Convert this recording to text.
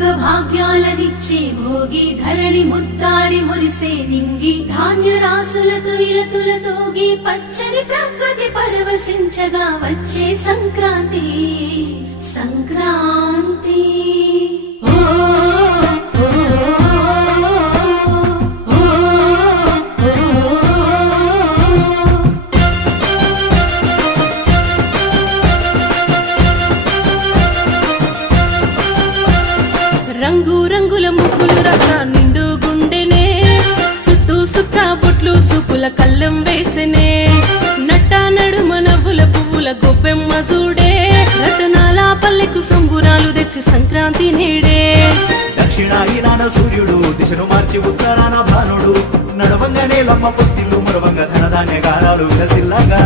భోగ భాగ్యాలనిచ్చే భోగి ధరణి ముద్దాడి మురిసే నింగి ధాన్య రాసులతో ఇలతులతోగి పచ్చని ప్రకృతి పరవశించగా వచ్చే సంక్రాంతి సంక్రాంతి రంగు రంగుల ముగ్గులు రస నిండు గుండెనే చుట్టూ సుక్క బొట్లు సుపుల కళ్ళెం వేసనే నట్ట నడుమ నవ్వుల పువ్వుల గొప్పెమ్మ చూడే రతనాల పల్లెకు సంబురాలు తెచ్చి సంక్రాంతి నేడే దక్షిణాయనాన సూర్యుడు దిశను మార్చి ఉత్తరాన భానుడు నడవంగానే లమ్మ పొత్తిల్లు మరవంగ ధనధాన్య గారాలు విలసిల్లగా